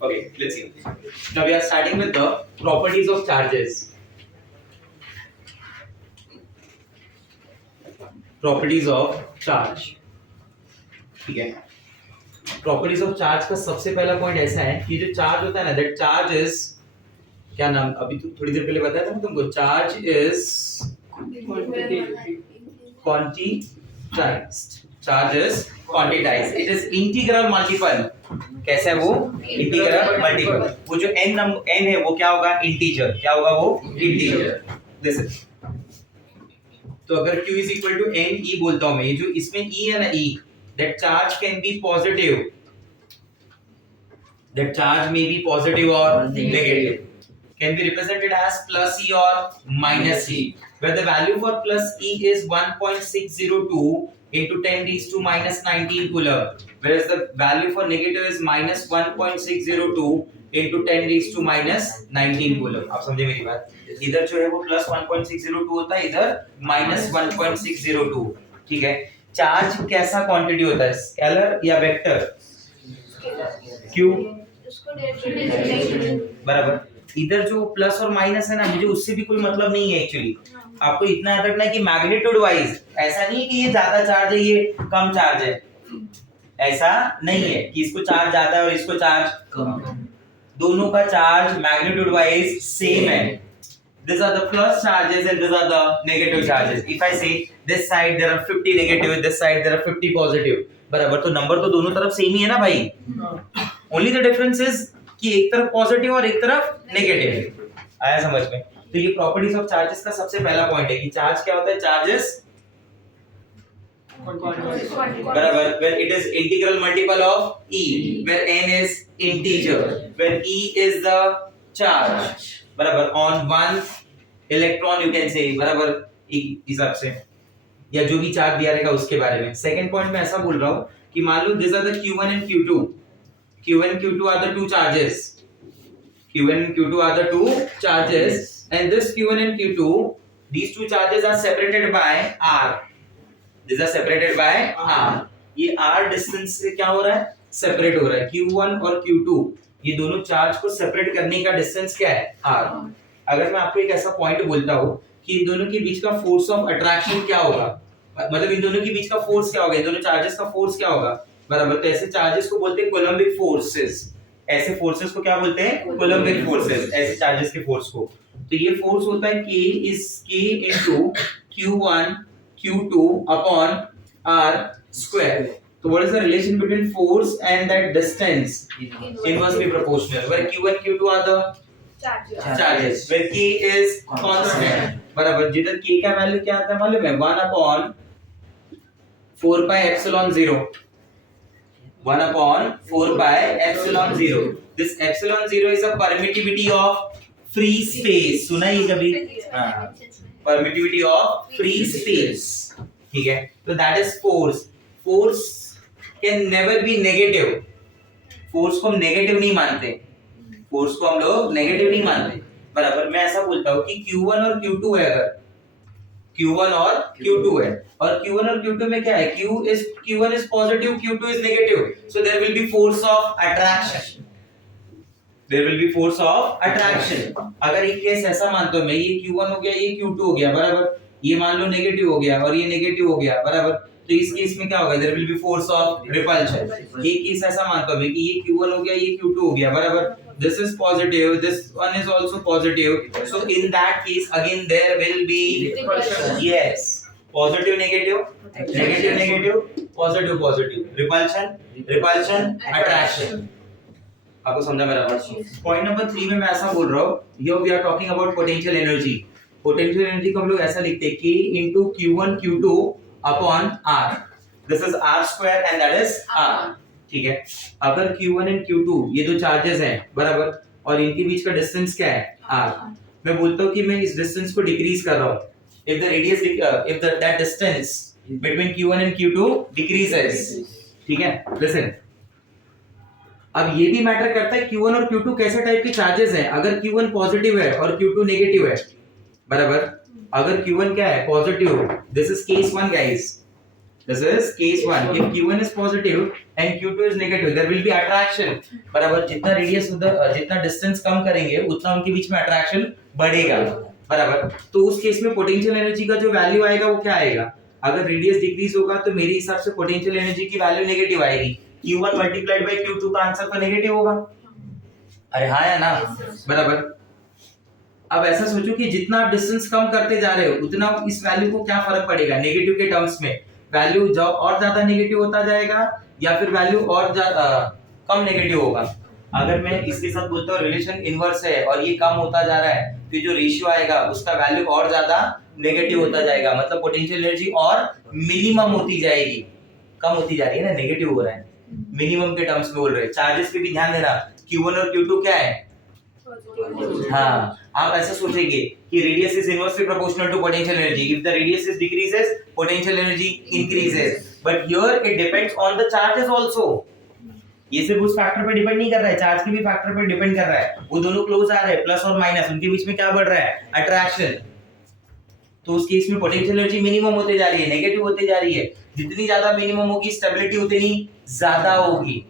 Okay, let's see. Now we are starting with the properties of charges. Properties of charge. ठीक है. Properties of charge का सबसे पहला point ऐसा है कि जो चार्ज होता है ना, that charge is क्या नाम अभी तो थोड़ी देर पहले बताया था तुमको, charge is quantized. Charge is quantized. It is integral multiple. कैसा है वो? Integral multiple. वो जो n है वो क्या होगा? इंटीजर. क्या होगा वो? इंटीजर. लिसन. तो अगर q is equal to n e बोलता हूं मैं, ये जो इसमें e है ना, e, that charge can be positive. That charge may be positive or negative. Can be represented as plus e or minus e, where the value for plus e is 1.602 into 10 raised to minus 19 coulomb, whereas the value for negative is minus 1.602 into 10 raised to minus 19 coulomb. आप समझे मेरी बात? इधर जो है वो plus 1.602 होता है, इधर minus 1.602. ठीक है. चार्ज कैसा क्वांटिटी होता है? स्केलर या वेक्टर? क्यू बराबर. इधर जो प्लस और माइनस है ना, मुझे उससे भी कोई मतलब नहीं है एक्चुअली. आपको इतना याद रखना है कि मैग्नीट्यूड वाइज ऐसा नहीं है कि ये ज्यादा चार्ज है ये कम चार्ज है. ऐसा नहीं है कि इसको चार्ज ज्यादा है और इसको चार्ज कम. दोनों का चार्ज मैग्नीट्यूड वाइज सेम है. These are the plus charges and these are the negative charges. If I say this side there are 50 negative, this side there are 50 positive, बराबर. तो नंबर तो दोनों तरफ सेम ही है ना भाई. Only the difference is कि एक तरफ पॉजिटिव और एक तरफ नेगेटिव. आया समझ में? तो ये प्रॉपर्टीज ऑफ चार्जेस का सबसे पहला पॉइंट है कि चार्ज क्या होता है? चार्जेस बराबर where it is integral multiple of e, where n is integer, where e is the charge बराबर on one electron you can say बराबर हिसाब से, या जो भी चार्ज दिया रहेगा उसके बारे में. सेकंड पॉइंट में ऐसा बोल रहा हूं कि मान लो these are the q1 and q2. q1 and q2 are the two charges. q1 and q2 are the two charges, and this q1 and q2, these two charges are separated by r. These are separated by r. ये r distance से क्या हो रहा है? Separate हो रहा है. q1 और q2 ये दोनों चार्ज को सेपरेट करने का डिस्टेंस क्या है? r. अगर मैं आपको एक ऐसा पॉइंट बोलता हूं कि इन दोनों के बीच का फोर्स ऑफ अट्रैक्शन क्या होगा, मतलब इन दोनों के बीच का फोर्स क्या होगा, इन दोनों चार्जेस का फोर्स क्या होगा, बराबर. तो ऐसे चार्जेस को बोलते हैं कोलम्बिक फोर्सेस. ऐसे फोर्सेस को क्या बोलते हैं? Coulombic forces. ऐसे चार्जेस के फोर्स को. तो ये फोर्स होता है k is k into q1 q2 upon r square. So what is the relation between force and that distance? Inversely proportional. Where q1 q2 are the charges, where k is constant. बराबर. जिधर k का value क्या आता है मालूम है? 1 upon 4 pi epsilon 0. 1 upon 4 pi epsilon 0. This epsilon 0 is a permittivity of free space. सुना है कभी? हाँ. Permittivity of free space. ठीक है. तो that is force. Force can never be negative. Force को हम नेगेटिव नहीं मानते. फोर्स को हम लोग नेगेटिव नहीं मानते. बराबर. मैं ऐसा बोलता हूँ कि Q1 और Q2 है, अगर Q1 और Q2 है, और Q1 और Q2 में क्या है? Q1 is positive, Q2 is negative. So there will be force of attraction. There will be force of attraction. अगर एक केस ऐसा मानता हूँ मैं, ये Q1 हो गया, ये Q2 हो गया, बराबर. ये मान लो नेगेटिव हो गया और ये नेगेटिव हो गया, बराबर. तो इस केस में क्या होगा? There will be force of repulsion. ये केस ऐसा मानता हूं मैं कि ये q1 हो गया, ये q2 हो गया, बराबर. This is positive, this one is also positive. So in that case again there will be yes positive negative, negative negative, positive positive, repulsion repulsion, attraction. आपको समझा मेरा बात? पॉइंट नंबर 3 में मैं ऐसा बोल रहा हूं, here we are talking about potential energy. Potential energy को हम लोग ऐसा लिखते हैं k into q1 q2 upon r. This is r square and that is r. ठीक है. अगर q1 and q2 ये दो चार्जेस हैं, बराबर, और इनके बीच का डिस्टेंस क्या है? r. मैं बोलता हूँ कि मैं इस डिस्टेंस को डिक्रीज कर रहा हूँ. If the radius, if that distance between q1 and q2 decreases, ठीक है. Listen. अब ये भी मैटर करता है q1 और q2 कैसे टाइप के चार्जेस हैं. अगर q1 पॉजिटिव है और q2 नेगेटिव है, बराबर. अगर q1 क्या है? Positive. This is case 1 guys. This is case 1. If Q1 is positive and Q2 is negative, there will be attraction. बराबर, जितना रेडियस जितना डिस्टेंस कम करेंगे उतना उनके बीच में अट्रैक्शन बढ़ेगा. बराबर. तो उस केस में पोटेंशियल एनर्जी का जो वैल्यू आएगा वो क्या आएगा? अगर रेडियस डिक्रीज होगा तो मेरे हिसाब से पोटेंशियल एनर्जी की वैल्यू नेगेटिव आएगी. Q1 मल्टीप्लाइड बाय Q2 का आंसर तो नेगेटिव होगा. अरे हाँ या ना? बराबर. अब ऐसा सोचो कि जितना आप डिस्टेंस कम करते जा रहे हो उतना इस वैल्यू को क्या फर्क पड़ेगा नेगेटिव के टर्म्स में? वैल्यू जो और ज्यादा नेगेटिव होता जाएगा या फिर वैल्यू और ज्यादा कम नेगेटिव होगा? अगर मैं इसके साथ बोलता हूँ रिलेशन इनवर्स है और ये कम होता जा रहा है तो जो रेशियो आएगा उसका वैल्यू और ज्यादा नेगेटिव होता जाएगा. मतलब पोटेंशियल एनर्जी और मिनिमम होती जाएगी. कम होती जा रही है ना, नेगेटिव हो रहा है. मिनिमम के टर्म्स में बोल रहे हैं. चार्जेस पे भी ध्यान देना. Q1 और Q2 क्या है? हाँ, आप ऐसा सोचेंगे कि radius is inversely proportional to potential energy. If the radius is decreases potential energy increases. But here it depends on the charges also. ये सिर्फ उस फैक्टर पे डिपेंड नहीं कर रहा है, चार्ज के भी फैक्टर पे डिपेंड कर रहा है. वो दोनों क्लोज आ रहे हैं, प्लस और माइनस, उनके बीच में क्या बढ़ रहा है? अट्रैक्शन. तो उस केस में पोटेंशियल एनर्जी मिनिमम होते जा रही है, नेगेटिव होते जा रही है. जितनी ज्यादा मिनिमम होगी स्टेबिलिटी उतनी ज्यादा होगी.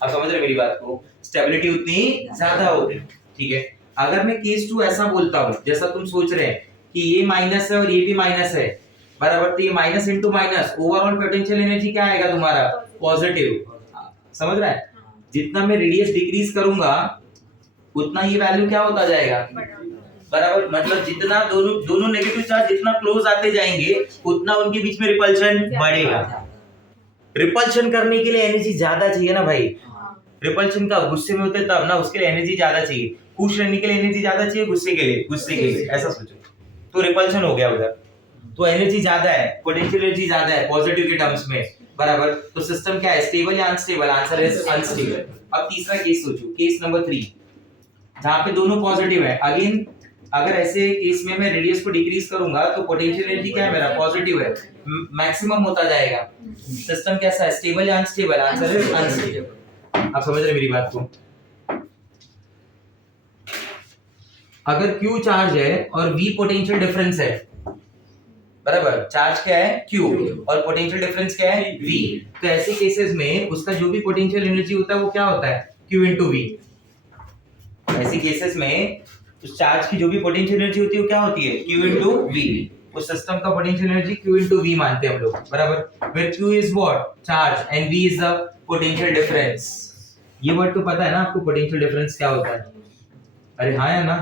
आप समझ रहे मेरी बात को? स्टेबिलिटी उतनी ज्यादा होगी. ठीक है. अगर मैं केस 2 ऐसा बोलता हूं जैसा तुम सोच रहे हैं कि ये माइनस है और ये भी माइनस है, बराबर, तो ये minus into minus overall potential energy क्या आएगा तुम्हारा? पॉजिटिव. समझ रहा है? जितना मैं रेडियस डिक्रीज करूंगा उतना ये वैल्यू क्या होता जाएगा? बराबर. मतलब जितना दोनों नेगेटिव चार्ज जितना क्लोज आते जाएंगे उतना उनके बीच में रिपल्शन बढ़ेगा. रिपल्शन करने के लिए एनर्जी ज्यादा चाहिए ना भाई. रिपल्शन का गुस्से में होते तब ना, उसके लिए एनर्जी ज्यादा चाहिए. खुश रहने के लिए एनर्जी ज्यादा चाहिए, गुस्से के लिए ऐसा सोचो. तो रिपल्शन हो गया उधर. तो एनर्जी ज्यादा है, पोटेंशियल एनर्जी ज्यादा है पॉजिटिव के टर्म्स में. बराबर. तो सिस्टम क्या है? स्टेबल या अनस्टेबल? Answer is unstable. अब तीसरा केस सोचो, केस नंबर 3, जहां पे दोनों पॉजिटिव है. अगेन अगर ऐसे केस में मैं रेडियस को डिक्रीज करूंगा तो पोटेंशियल एनर्जी क्या है मेरा? पॉजिटिव है, मैक्सिमम होता जाएगा. सिस्टम कैसा है? स्टेबल या अनस्टेबल? Answer is unstable. आप समझ रहे मेरी बात को? अगर Q चार्ज है और V पोटेंशियल डिफरेंस है, बराबर, चार्ज क्या है? Q और पोटेंशियल डिफरेंस क्या है? V. तो ऐसे केसेस में उसका जो भी पोटेंशियल एनर्जी होता है वो क्या होता है? Q into V. ऐसे केसेस में उस चार्ज की जो भी पोटेंशियल एनर्जी होती है वो क्या होती है? Q into V. उस सिस्टम का potential energy Q into V मानते हैं हम लोग. बराबर. Where Q is what? Charge and V is the potential difference. ये वर्ड तो पता है ना आपको, पोटेंशियल डिफरेंस क्या होता है? अरे हाँ या ना?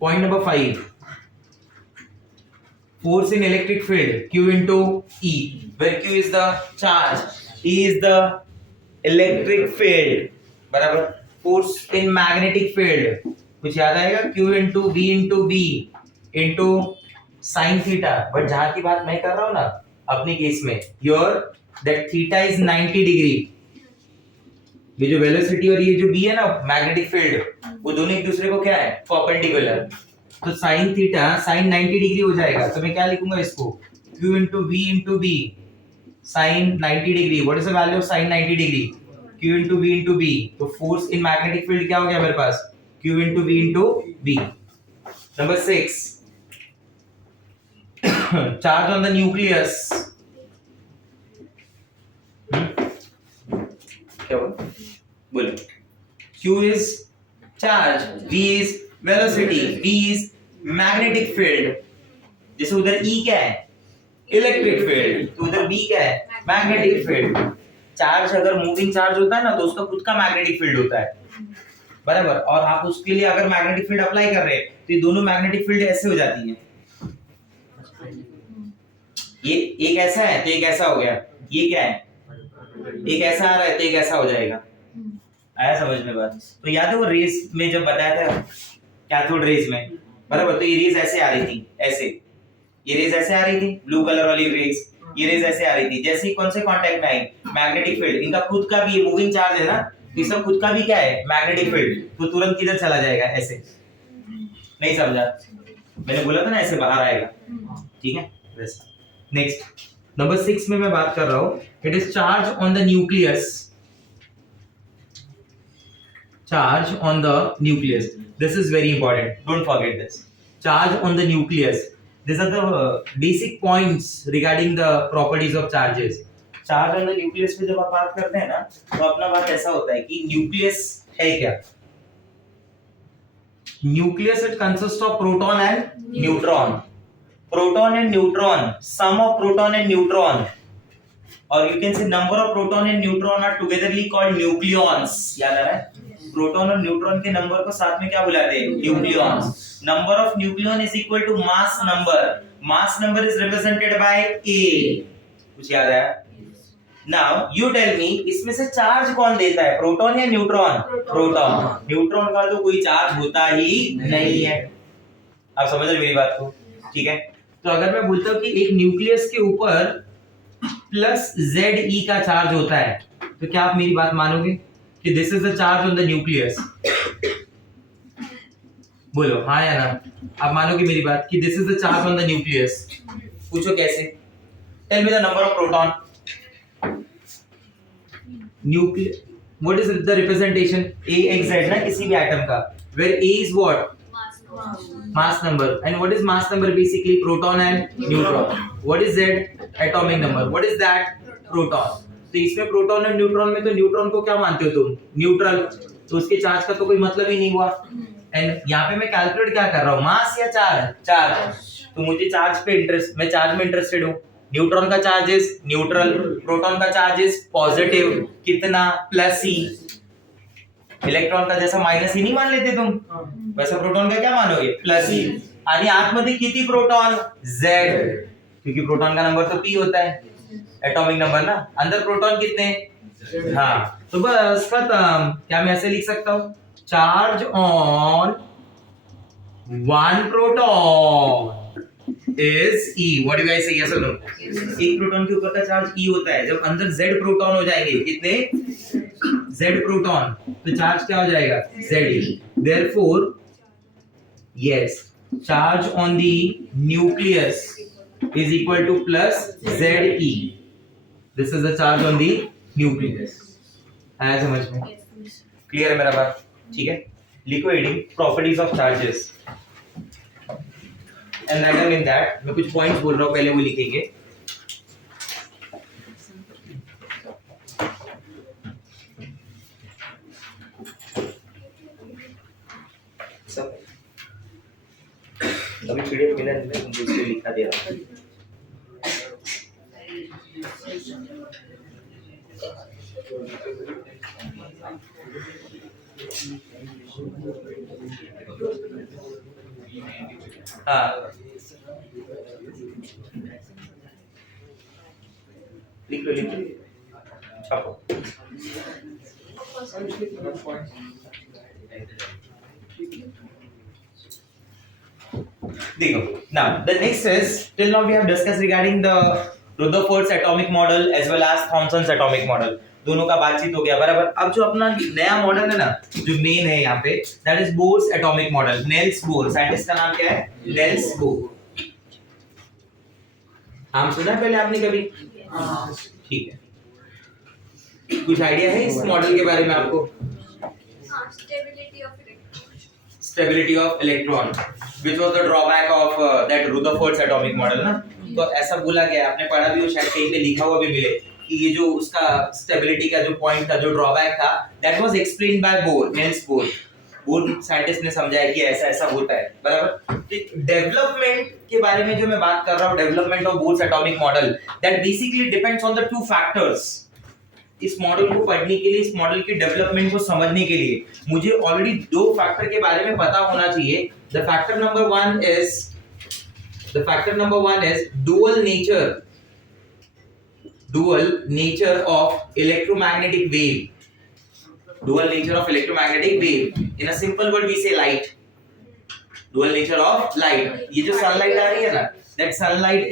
Point number 5, force in electric field Q into E, where Q is the charge, E is the electric field. बराबर. फोर्स इन मैग्नेटिक फील्ड कुछ याद आएगा? Q into V into B into sin theta. But जहां की बात मैं कर रहा हूं ना अपने केस में, your that theta is 90 degree. ये जो वेलोसिटी और ये जो b है ना मैग्नेटिक फील्ड, वो दोनों एक दूसरे को क्या है? परपेंडिकुलर. तो sin थीटा sin 90 डिग्री हो जाएगा. तो मैं क्या लिखूंगा इसको? Q into V into B sin 90 degree. What is the value of sin 90 degree? Q into V into B. तो फोर्स इन मैग्नेटिक फील्ड क्या हो गया मेरे पास? Q into V into B. Number 6, charge on the nucleus. क्या बोलो? Q is charge, V is velocity, B is magnetic field. जैसे उधर E क्या है? Electric field. तो उधर B क्या है? Magnetic field. चार्ज अगर मूविंग चार्ज होता है ना तो उसका खुद का मैग्नेटिक फील्ड होता है. बराबर. और आप उसके लिए अगर मैग्नेटिक फील्ड अप्लाई कर रहे हैं तो ये दोनों मैग्नेटिक फील्ड ऐसे हो जाती हैं. ये एक ऐसा है तो एक ऐसा हो गया. ये क्या है? एक ऐसा आ रहा है तो एक ऐसा हो जाएगा. आया समझ में बात? तो याद है वो रेस में जब बताया था कैथोड रेस में, बराबर, तो ये रेस ऐसे आ रही थी, ऐसे. ये रेस ऐसे आ रही थी, ब्लू कलर वाली रेस. ये रेस ऐसे आ रही थी. जैसे ही कौन से कांटेक्ट में आई? Magnetic field. इनका खुद का भी मूविंग चार्ज है ना, तो इसका खुद का भी क्या है? Magnetic field. तो तुरंत किधर चला जाएगा? ऐसे. नहीं समझा? मैंने बोला था ना ऐसे बाहर आएगा. ठीक है. वैसा. नेक्स्ट नंबर 6 में मैं बात कर रहा हूं. It is charge on the nucleus. Charge on the nucleus. This is very important. Don't forget this. Charge on the nucleus. These are the basic points regarding the properties of charges. Charge on the nucleus पे जब आप बात करते हैं ना, तो अपना बात ऐसा होता है कि न्यूक्लियस है क्या? Nucleus it consist of proton and neutron. Proton and neutron, sum of proton and neutron, और you can say number of proton and neutron are togetherly called nucleons. याद आ रहा है? प्रोटॉन और न्यूट्रॉन के नंबर को साथ में क्या बुलाते हैं? Nucleons. Number of nucleon is equal to mass number. Mass number is represented by A. कुछ याद है? नाउ यू टेल मी, इसमें से चार्ज कौन देता है, प्रोटॉन या न्यूट्रॉन? प्रोटॉन. न्यूट्रॉन का तो कोई चार्ज होता ही नहीं है. आप समझ रहे मेरी बात को? ठीक है. तो अगर मैं बोलता हूं कि एक न्यूक्लियस के ऊपर प्लस Ze का चार्ज होता है, तो क्या आप मेरी बात मानोगे कि this is the charge on the nucleus? बोलो हाँ या ना. आप मानोगे मेरी बात कि this is the charge on the nucleus? पूछो कैसे. Tell me the number of proton. Nucleus, what is the representation? AXZ ना किसी भी एटम का, where A is what? Mass number. And what is mass number? Basically proton and neutron. What is Z? Atomic number. What is that? Proton. तो इसमें proton और neutron में, तो neutron को क्या मानते हो तुम? न्यूट्रल. तो उसके चार्ज का तो कोई मतलब ही नहीं हुआ. एंड यहाँ पे मैं कैलकुलेट क्या कर रहा हूँ, मास या चार्ज? चार्ज. तो मुझे चार्ज पे इंटरेस्ट, मैं चार्ज में इंटरेस्टेड हूँ. न्यूट्रॉन का चार्ज इज न्यूट्रल, प्रोटॉन का चार्ज इज पॉजिटिव. कितना? Plus E. इलेक्ट्रॉन का जैसा माइनस ही नहीं मान लेते तुम, वैसा प्रोटॉन का क्या मानोगे? Plus E. आणि आतमध्ये किती प्रोटॉन? Z. क्योंकि प्रोटॉन का नंबर तो P होता है, एटॉमिक नंबर ना. अंदर प्रोटॉन कितने? हाँ. तो बस खत्म. क्या मैं ऐसे लिख सकता हूँ, charge on one proton is E. What do you guys say? Yes or no? एक प्रोटॉन के ऊपर का चार्ज E होता है. जब अंदर Z प्रोटॉन हो जाएंगे, कितने? Z प्रोटॉन, तो चार्ज क्या हो जाएगा? Ze. Therefore, yes, charge on the nucleus is equal to plus Ze. This is the charge on the nucleus. आया समझ में? क्लियर है मेरा बात? ठीक है. लिक्विडिंग properties of charges. And rather than that, मैं कुछ पॉइंट्स बोल रहा हूँ, पहले वो लिखेंगे. सब अभी पीडीएफ मिला है, मैं तुमको इसको लिखा दे रहा हूँ. हाँ, लिख लो छापो. देखो. Now the next is, till now we have discussed regarding the Rutherford's atomic model as well as Thomson's atomic model. दोनों का बातचीत हो गया बराबर. अब जो अपना नया मॉडल है ना, जो मेन है यहाँ पे, that is Bohr's atomic model. Nails bore, scientist का नाम क्या है? Nails bore. नाम सुना पहले आपने कभी? ठीक है. कुछ आइडिया है इस मॉडल के बारे में आपको? Stability of electron, which was the drawback of that Rutherford's atomic model ना. तो ऐसा बोला गया, आपने पढ़ा भी हो शायद, कहीं पे लिखा हुआ भी मिले कि ये जो उसका स्टेबिलिटी का जो पॉइंट था, जो ड्रॉबैक था, that was explained by Bohr, Niels Bohr. Bore scientist ने समझाया कि ऐसा ऐसा होता है बराबर. डेवलपमेंट के बारे में जो मैं बात कर रहा हूँ, development of Bohr's atomic model, that basically depends on the two factors. इस मॉडल को पढ़ने के लिए, इस मॉडल की डेवलपमेंट को समझने के लिए मुझे ऑलरेडी दो फैक्टर के बारे में पता होना चाहिए. The factor number one is dual nature of electromagnetic wave. Dual nature of electromagnetic wave. In a simple word we say light. Dual nature of light. ये जो sunlight आ रही है ना, that sunlight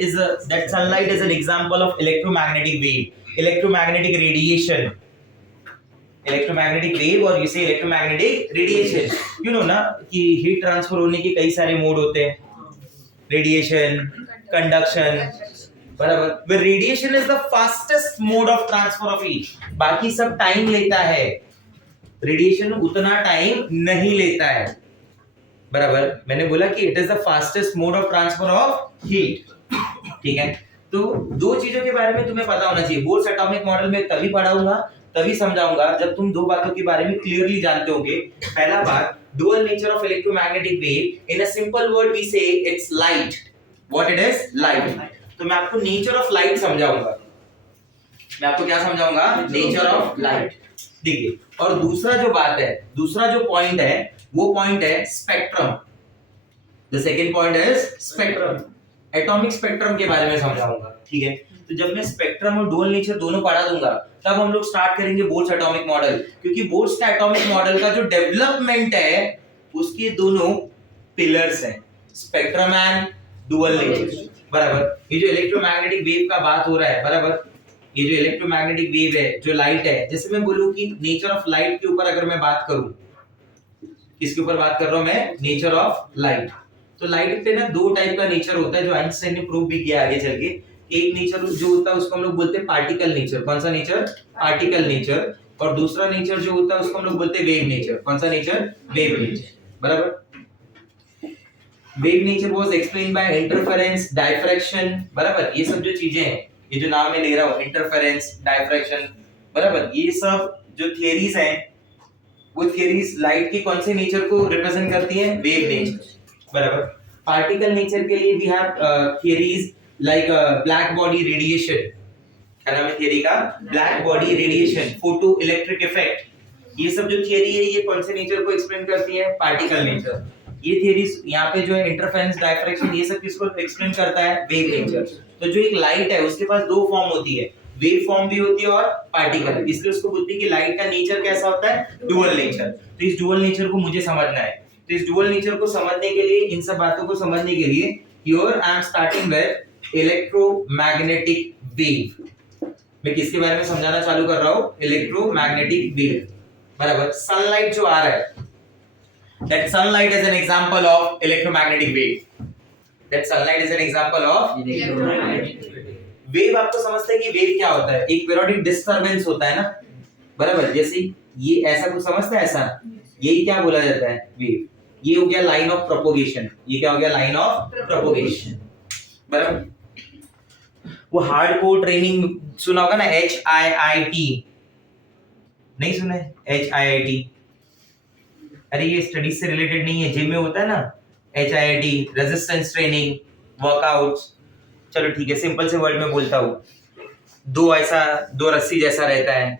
is an example of electromagnetic wave. Electromagnetic radiation. Electromagnetic wave और you say electromagnetic radiation. You know ना कि heat transfer होने के कई सारे मोड होते हैं. Radiation, conduction, बराबर. Where radiation is the fastest mode of transfer of heat. बाकी सब टाइम लेता है, रेडिएशन उतना टाइम नहीं लेता है. बराबर, मैंने बोला कि it is the fastest mode of transfer of heat, ठीक है। तो दो चीजों के बारे में तुम्हें पता होना चाहिए। बोर्स एटॉमिक मॉडल में तभी पढ़ाऊंगा, तभी समझाऊंगा जब तुम दो बातों के बारे में क्लियरली जानते होगे। पहला बात, dual nature of electromagnetic wave, in a simple word we say it's light. What it is? Light. तो मैं आपको नेचर ऑफ लाइट समझाऊंगा। मैं आपको क्या समझाऊंगा? Nature of light. देखिए, और दूसरा जो बात है, दूसरा जो पॉइंट है, वो पॉइंट है spectrum. The second point is spectrum. Atomic spectrum के बारे में समझाऊंगा, ठीक है। तो जब मैं स्पेक्ट्रम और डुअल नेचर दोनों पढ़ा दूंगा, तब हम लोग स्टार्ट करेंगे बोर्स एटॉमिक मॉडल। क्योंकि बोर्स का एटॉमिक मॉडल का जो डेवलपमेंट है, उसके दोनों पिलर्स हैं, स्पेक्ट्रम एंड डुअल नेचर, बराबर। ये जो इलेक्ट्रोमैग्नेटिक वेव का बात हो रहा है, बराबर, ये जो इलेक्ट्रोमैग्नेटिक वेव है, जो लाइट है, जैसे मैं बोलूं कि नेचर ऑफ लाइट के ऊपर अगर मैं बात करूं, किसके ऊपर बात कर रहा हूं मैं? Nature of light. तो लाइट पे ना दो टाइप का नेचर होता है, जो आइंस्टाइन ने प्रूव भी किया आगे चल के। एक नेचर जो होता है उसको हम लोग बोलते हैं पार्टिकल नेचर। कौन सा नेचर? Particle nature. और दूसरा नेचर जो होता है उसको हम लोग बोलते हैं वेव नेचर। कौन सा नेचर? वेव नेचर, बराबर। Wave nature was explained bye interference, diffraction, बराबर। ये सब जो चीजें हैं, ये जो नाम मैं ले रहा हूं, इंटरफेरेंस, डायफ्रैक्शन, बराबर, ये सब जो थियरीज हैं, वो थियरीज लाइट के कौन से नेचर को रिप्रेजेंट करती हैं? वेव नेचर, बराबर। पार्टिकल नेचर के लिए we have theories like black body radiation. क्या नाम है थियरी का? Black body radiation, photo electric effect. ये सब जो थियरी है, ये कौन से नेचर को एक्सप्लेन करती है? Particle nature. ये थियरीज यहाँ पे जो है इंटरफेरेंस, डायफ्रैक्शन, ये सब किसको एक्सप्लेन करता है? Wave nature. तो जो एक लाइट है उसके पास दो फॉर्म होती है, वेव फॉर्म भी होती है और पार्टिकल, इसलिए उसको बोलते हैं कि लाइट का नेचर कैसा होता है? Dual nature. तो इस डुअल नेचर को मुझे समझना है। तो इस डुअल नेचर को समझने के लिए, इन सब बातों को समझने के लिए, here I am starting with electromagnetic wave. मैं किसके बारे में समझाना चालू कर रहा हूं? इलेक्ट्रोमैग्नेटिक वेव, बराबर। सनलाइट जो आ रहा है, that sunlight is an example of electromagnetic wave. That sunlight is an example of electromagnetic wave. Wave आपको समझते हैं कि वेव क्या होता है? एक पीरियोडिक डिस्टरबेंस होता है ना, बराबर। जैसे ये ऐसा कुछ समझता है, ऐसा, यही क्या बोला जाता है? वेव। ये हो गया लाइन ऑफ प्रोपोगेशन। ये क्या हो गया? लाइन ऑफ प्रोपोगेशन, बराबर। वो हार्डकोर ट्रेनिंग सुना होगा ना, HIIT, नहीं सुना है? HIIT, अरे ये स्टडीज से रिलेटेड नहीं है, जिम में होता है ना HIIT, रेजिस्टेंस ट्रेनिंग, वर्कआउट्स। चलो ठीक है, सिंपल से वर्ड में बोलता हूँ। दो रस्सी जैसा रहता है,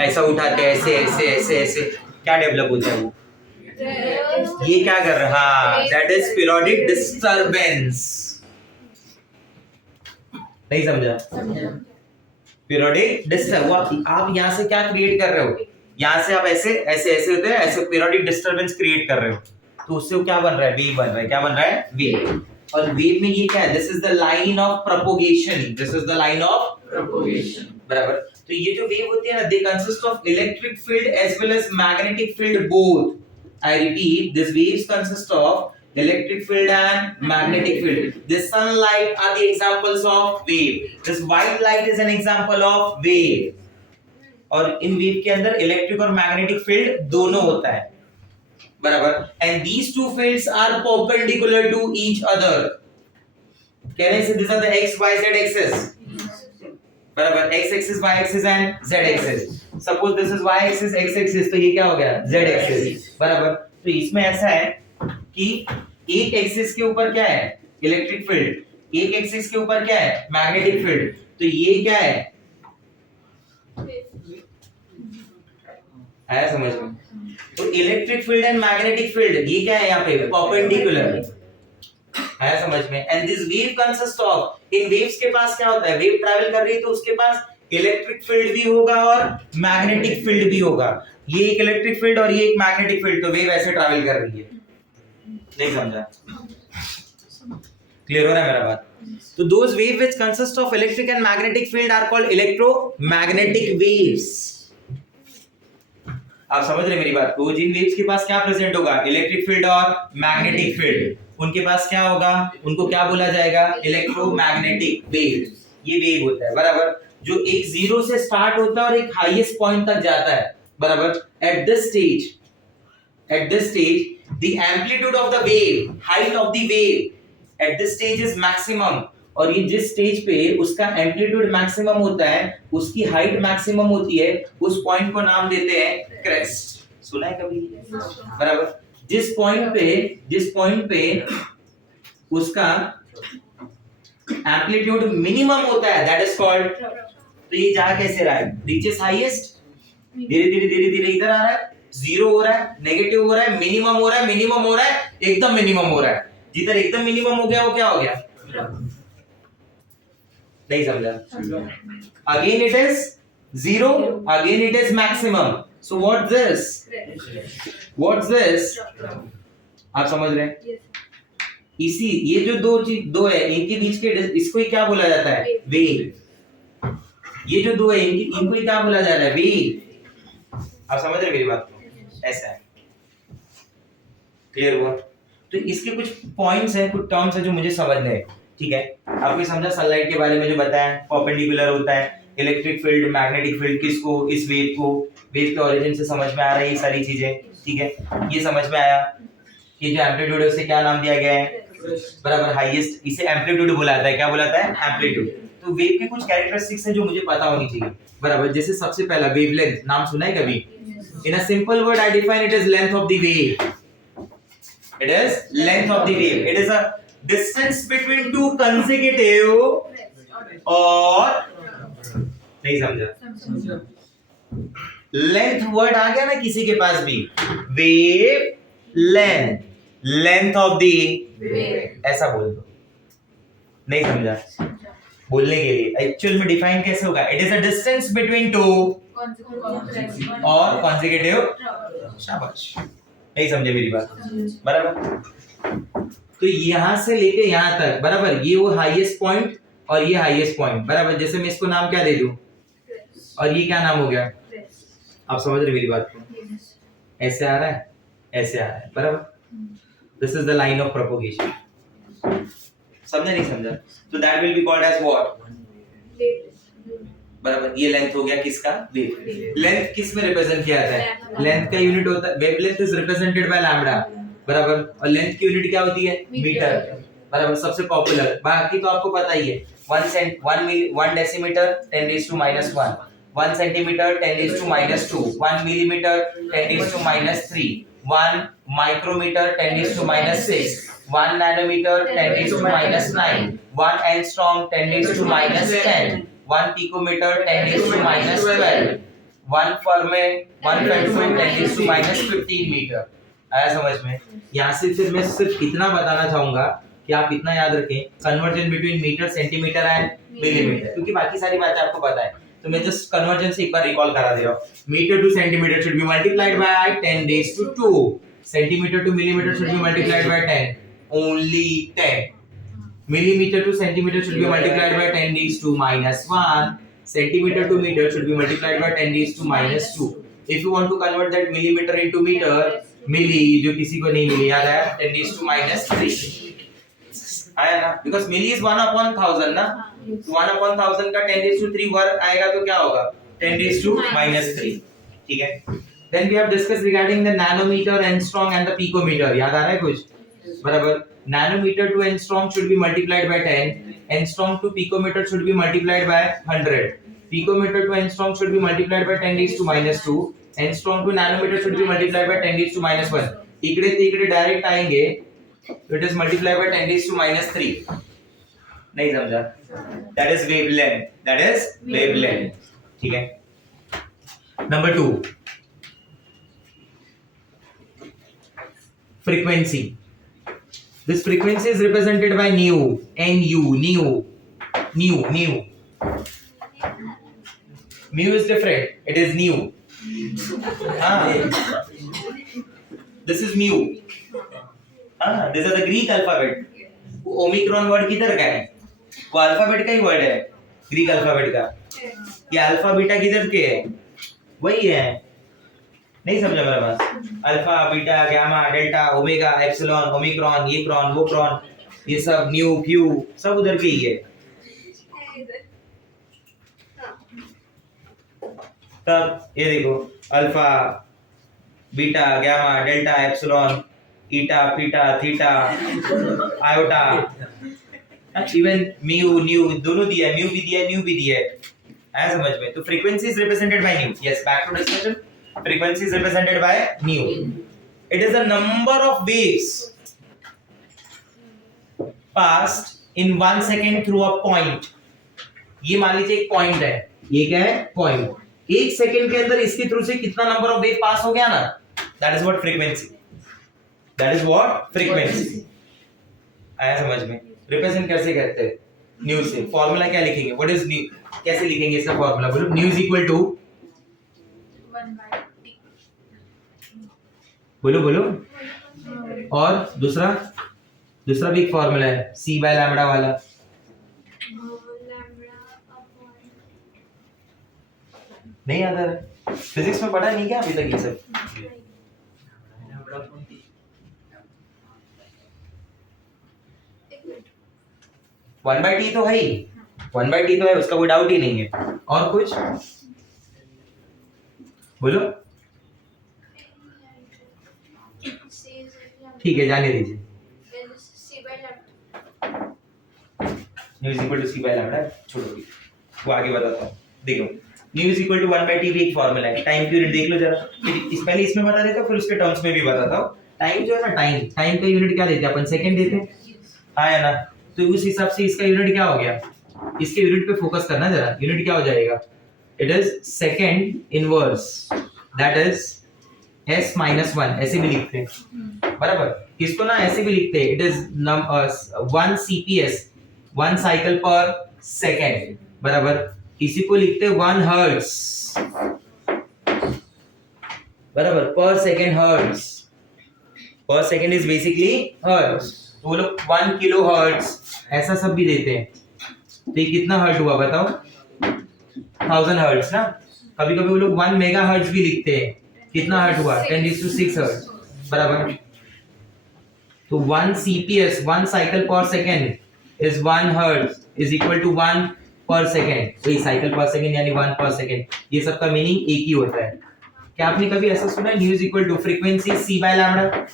ऐसा उठाते हैं, ऐसे ऐसे ऐसे ऐसे, क्या डेवलप होता है वो? ये क्या कर रहा है? That is periodic disturbance. नहीं समझा? Periodic disturbance. आप यहाँ से क्या क्रिएट कर रहे हो? यहाँ से आप ऐसे ऐसे ऐसे होते हैं, ऐसे पीरियोडिक डिस्टरबेंस क्रिएट कर रहे हो, तो उससे वो क्या बन रहा है? वेव बन रहा है। क्या बन रहा है? वेव। और वेव में ये क्या है? This is the line of propagation. This is the line of propagation, बराबर। तो ये जो वेव होती है ना, they consist of electric field as well as magnetic field both. I repeat, this waves consist of electric field and magnetic field. This sunlight are the examples of wave. This white light is an example of wave. और in wave के अंदर electric और magnetic field दोनों होता है, बराबर। And these two fields are perpendicular to each other. Can I say this are the x y z axis, बराबर। x axis, y axis and z axis. Suppose this is y axis, x axis, तो ये क्या हो गया? z axis, बराबर। तो इसमें ऐसा है कि एक एक्सिस के ऊपर क्या है? इलेक्ट्रिक फील्ड, एक एक्सिस के ऊपर क्या है? Magnetic field. तो ये क्या है? आया समझ में? तो electric field and magnetic field, ये क्या है यहाँ पे? परपेंडिकुलर। आया समझ में? And this wave consist of, in waves के पास क्या होता है? वेव ट्रैवल कर रही है तो उसके पास इलेक्ट्रिक फील्ड भी होगा और मैग्नेटिक फील्ड भी होगा। ये एक इलेक्ट्रिक फील्ड और ये एक मैग्नेटिक फील्ड, तो वेव ऐसे ट्रैवल कर रही है। नहीं समझा? क्लियर हो रहा है मेरा बात? तो those waves which consist of electric and magnetic field are called electromagnetic waves. आप समझ रहे मेरी बात को? जिन वेव्स के पास क्या प्रेजेंट होगा? इलेक्ट्रिक फील्ड और मैग्नेटिक फील्ड, उनके पास क्या होगा? उनको क्या बोला जाएगा? Electromagnetic wave. ये वेव होता है, बराबर, जो एक जीरो से स्टार्ट होता है और एक हाईएस्ट पॉइंट तक जाता है, बराबर। At this stage the amplitude of the wave, height of the wave at this stage is maximum. और ये जिस स्टेज पे उसका एम्पलीट्यूड मैक्सिमम होता है, उसकी हाइट मैक्सिमम होती है, उस पॉइंट को नाम देते हैं क्रेस्ट. सुना है कभी? बराबर. जिस पॉइंट पे उसका एम्पलीट्यूड मिनिमम होता है, दैट इज कॉल्ड. तो ये जा कैसे रहा है? रीचेस हाईएस्ट, धीरे-धीरे इधर आ रहा है, जीरो हो रहा है, नेगेटिव हो रहा है, मिनिमम हो रहा है, एकदम मिनिमम हो रहा है. जिधर एकदम मिनिमम हो गया वो क्या हो गया? नहीं समझा? Again it is zero, again it is maximum. So what's this? आप समझ रहे हैं? इसी ये जो दो है, इनके बीच के इसको ही क्या बोला जाता है? वेव. ये जो दो है इनको ही क्या बोला जा रहा है? वेव. आप समझ रहे मेरी बात को? ऐसा है. क्लियर हुआ? तो इसके कुछ पॉइंट्स हैं, कुछ टर्म्स हैं जो मुझे समझने हैं. ठीक है, आपको समझा सनलाइट के बारे में जो बताया, परपेंडिकुलर होता है, इलेक्ट्रिक फील्ड, मैग्नेटिक फील्ड, किसको? इस वेव के ओरिजिन से समझ में आ रहा है ये सारी चीजें. ठीक है, ये समझ में आया कि जो एम्पलीट्यूड है उसे क्या नाम दिया गया है? बराबर, हाईएस्ट. इसे एम्पलीट्यूड बुलाता है. क्या बुलाता है? एम्पलीट्यूड. तो वेव के कुछ कैरेक्टरिस्टिक्स हैं जो मुझे पता होनी चाहिए. बराबर, जैसे सबसे पहला वेवलेंथ. नाम सुना है कभी? In a simple word I define it is length of the wave. It is length of the wave. It is a distance between two consecutive or नहीं समझा? लेंथ वर्ड आ गया ना किसी के पास भी? वेव लेंथ ऑफ द ऐसा बोल दो. नहीं समझा? बोलने के लिए एक्चुअल में डिफाइन कैसे होगा? It is a distance between two और कॉन्सेक्यूटिव. शाबाश. नहीं समझे मेरी बात? बराबर. तो यहां से लेके यहां तक, बराबर, ये वो हाईएस्ट पॉइंट और ये हाईएस्ट पॉइंट. बराबर, जैसे मैं इसको नाम क्या दे दूं और ये क्या नाम हो गया? आप समझ रहे मेरी बात को? ऐसे आ रहा है, ऐसे आ रहा है. बराबर, this is the line of propagation. समझे? नहीं समझा? तो that will be called as what? बराबर. ये लेंथ हो गया किसका? वेव. लेंथ किस में रिप्रेजेंट किया जाता है? लेंथ का यूनिट होता है, wavelength is represented bye lambda. बराबर. और लेंथ की यूनिट क्या होती है? मीटर. बराबर, सबसे पॉपुलर. बाकी तो आपको पता ही है. 1 decimetre 10⁻⁻1, 1 centimetre 10⁻², 1 millimetre 10⁻³ 1 micrometre 10⁻⁶, 1 nanometre 10⁻⁹, 1 angstrom 10⁻⁻10, 1 picometer 10⁻12, 1 femto 10⁻15 metre. आया समझ में? यहाँ से फिर मैं सिर्फ इतना बताना चाहूंगा कि आप इतना याद रखें, conversion between metre, centimetre and millimetre, क्योंकि बाकी सारी बातें आपको पता है. तो मैं जस्ट कन्वर्जन से एक बार रिकॉल करा दे रहा हूँ. Metre to centimetre should be multiplied by 10⁻². Centimetre to millimetre should be multiplied by 10, only 10. Millimeter to centimeter should be multiplied by 10⁻⁻1. Centimeter to meter should be multiplied by 10⁻². If you want to convert that millimeter into meter, milli जो किसी को नहीं मिली, याद आया? 10⁻³ आया ना? Because milli is 1/1000 ना? 1/1000 का 10⁻³ वर्ग आएगा तो क्या होगा? 10⁻⁻3. ठीक है. Then we have discussed regarding the nanometer, angstrom and the picometer. याद आ रहा है कुछ? बराबर. Nanometer to angstrom should be multiplied by 10. Angstrom to picometer should be multiplied by 100. Picometer to angstrom should be multiplied by 10⁻². Angstrom to nanometer should be multiplied by 10⁻1. इकडे ते इकडे direct आएंगे, it is multiplied by 10⁻3. नहीं समझा? That is wavelength. ठीक है. Number 2, frequency. This frequency is represented by nu. Mu is different. It is nu. This is mu. This is the Greek alphabet. Omicron word किधर का है? वो alphabet का ही word है, ग्रीक अल्फाबेट का. ये अल्फा बीटा किधर के है? वही है. नहीं समझा मेरा बात? Alpha, beta, gamma, delta, omega, epsilon, Omicron, ये क्रॉन, वो क्रॉन, ये सब न्यू, फ्यू, सब उधर के ही है. तब ये देखो, alpha, beta, gamma, delta, epsilon, eta पीटा theta iota, even mu nu दोनों दिया है, म्यू भी दिया है न्यू भी दिया है, आया समझ में? तो frequency is represented by nu. Yes, back to discussion. Frequency is represented by nu. It is the number of waves passed in 1 second through a point. ये मान लीजिए एक पॉइंट है, ये क्या है? पॉइंट. एक सेकंड के अंदर इसके थ्रू से कितना नंबर ऑफ वेव पास हो गया ना, that is what frequency. That is what frequency. आया समझ में? रिप्रेजेंट कैसे करते हैं? न्यू से. फॉर्मूला क्या लिखेंगे? What is nu? कैसे लिखेंगे इसका फॉर्मूला? बोलो. Nu is equal to 1/t. बोलो बोलो. और दूसरा भी एक फॉर्मूला है, c बाय लैम्बडा वाला. नहीं याद आ रहा? फिजिक्स में पढ़ा नहीं क्या अभी तक ये सब? 1/t तो है ही, 1/t तो है, उसका कोई डाउट ही नहीं है. और कुछ बोलो. ठीक है, जाने दीजिए. Nu is equal to c by lambda. छोड़ो, वो आगे बताता हूँ. देखो, new is equal to 1/t भी एक फॉर्मूला है. टाइम पीरियड देख लो जरा. पहले इसमें बता देता हूँ, फिर उसके टर्म्स में भी बताता हूँ. टाइम जो है ना, टाइम का यूनिट क्या देते हैं अपन? सेकंड देते हैं, हाँ है ना? तो उस हिसाब से इसका यूनिट क्या हो गया? इसके यूनिट पे फोकस करना जरा. यूनिट क्या हो जाएगा? It is second inverse, that is s-1. ऐसे भी लिखते हैं, बराबर. इसको ना ऐसे भी लिखते हैं, it is 1 cps, 1 cycle per second, बराबर. इसी को लिखते हैं 1 हर्ट्ज, बराबर. पर सेकंड हर्ट्ज. पर सेकंड इज बेसिकली हर्ट्ज. तो वो लोग 1 किलो हर्ट्ज ऐसा सब भी देते हैं. तो ये कितना हर्ट्ज हुआ बताओ? 1000 हर्ट्ज ना. कभी कभी वो लोग 1 मेगा हर्ट्ज भी लिखते हैं. कितना हर्ट्ज हुआ? 10⁶ हर्ट्ज, बराबर. तो 1 cps, 1 cycle per second is 1 hertz is equal to 1 per second. तो ये साइकिल पर सेकंड यानी 1 पर सेकंड. ये सब का मीनिंग एक ही होता है. क्या आपने कभी ऐसा सुना है? Nu is equal to frequency c by lambda.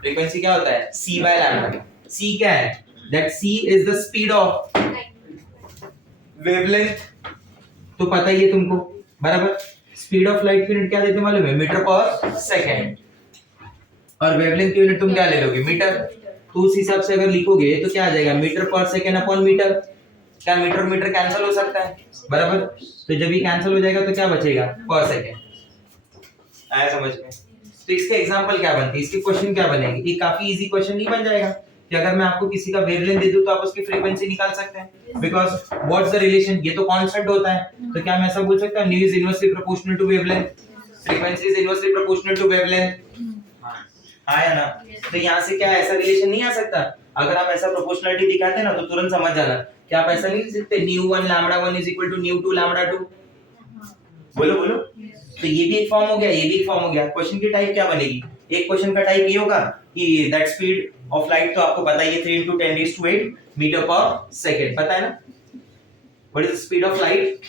Frequency क्या होता है? c by lambda. c क्या है? That c is the speed of wavelength. तो पता ही है तुमको, बराबर. स्पीड ऑफ लाइट की यूनिट क्या देते मालूम है? Metre per second. और वेवलेंथ की यूनिट तुम क्या ले लोगे? मीटर. तो उस हिसाब से अगर लिखोगे तो क्या आ जाएगा? Metre per second upon metre. क्या मीटर मीटर कैंसिल हो सकता है? बराबर. तो जब ये कैंसिल हो जाएगा तो क्या बचेगा? पर सेकंड. आया समझ में? तो इसके एग्जांपल क्या बनती है? इसके क्वेश्चन क्या बनेंगे? ये काफी इजी क्वेश्चन नहीं बन जाएगा कि अगर मैं आपको किसी का वेवलेंथ दे दूं तो आप उसकी फ्रीक्वेंसी निकाल सकते हैं. Because what's the relation? ये तो कांस्टेंट होता है. तो क्या मैं ऐसा बोल सकता हूं nu is inversely proportional to wavelength, frequency is inversely proportional to wavelength? हां या ना? तो यहां से क्या ऐसा रिलेशन नहीं आ सकता? अगर आप ऐसा प्रोपोर्शनलिटी दिखाते हैं ना तो तुरंत समझ जाना. क्या आप ऐसा नहीं लिख सकते न्यू1 λ1 इज इक्वल टू न्यू2 λ2? बोलो बोलो. तो ये भी एक फॉर्म हो गया, ये भी एक फॉर्म हो गया. क्वेश्चन की टाइप क्या बनेगी? एक क्वेश्चन का टाइप ये होगा कि दैट स्पीड ऑफ लाइट, तो आपको पता ही है 3 × 10⁸ मीटर पर सेकंड. पता है ना? What is the speed of light?